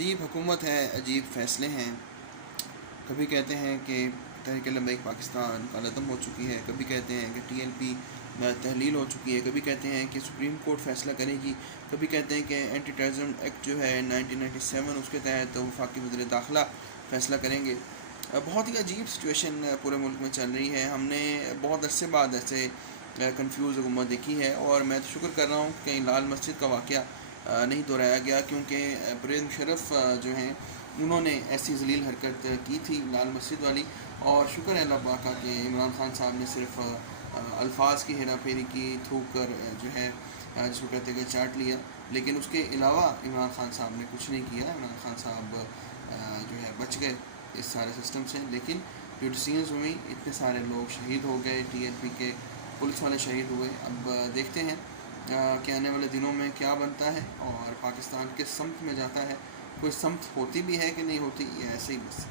عجیب حکومت ہے، عجیب فیصلے ہیں. کبھی کہتے ہیں کہ تحریک لبیک پاکستان قلعتم ہو چکی ہے، کبھی کہتے ہیں کہ ٹی ایل پی تحلیل ہو چکی ہے، کبھی کہتے ہیں کہ سپریم کورٹ فیصلہ کرے گی، کبھی کہتے ہیں کہ اینٹی ٹیررزم ایکٹ جو ہے 1997 اس کے تحت وفاقی وزیر داخلہ فیصلہ کریں گے. بہت ہی عجیب سچویشن پورے ملک میں چل رہی ہے. ہم نے بہت عرصے بعد ایسے کنفیوز حکومت دیکھی ہے، اور میں تو شکر کر رہا ہوں کہ کہیں لال مسجد کا واقعہ نہیں دہرایا گیا، کیونکہ پرویز مشرف جو ہیں انہوں نے ایسی ذلیل حرکت کی تھی لال مسجد والی. اور شکر ہے اللہ پاک کا کہ عمران خان صاحب نے صرف الفاظ کی ہیرا پھیری کی، تھوک کر جو ہے جس کو کہتے کہ چاٹ لیا، لیکن اس کے علاوہ عمران خان صاحب نے کچھ نہیں کیا. عمران خان صاحب جو ہے بچ گئے اس سارے سسٹم سے، لیکن جو ڈیسیژنز ہوئی اتنے سارے لوگ شہید ہو گئے، ٹی ایل پی کے پولیس والے شہید ہوئے. اب دیکھتے ہیں کہ آنے والے دنوں میں کیا بنتا ہے اور پاکستان کس سمت میں جاتا ہے. کوئی سمت ہوتی بھی ہے کہ نہیں ہوتی، یہ ایسے ہی بس.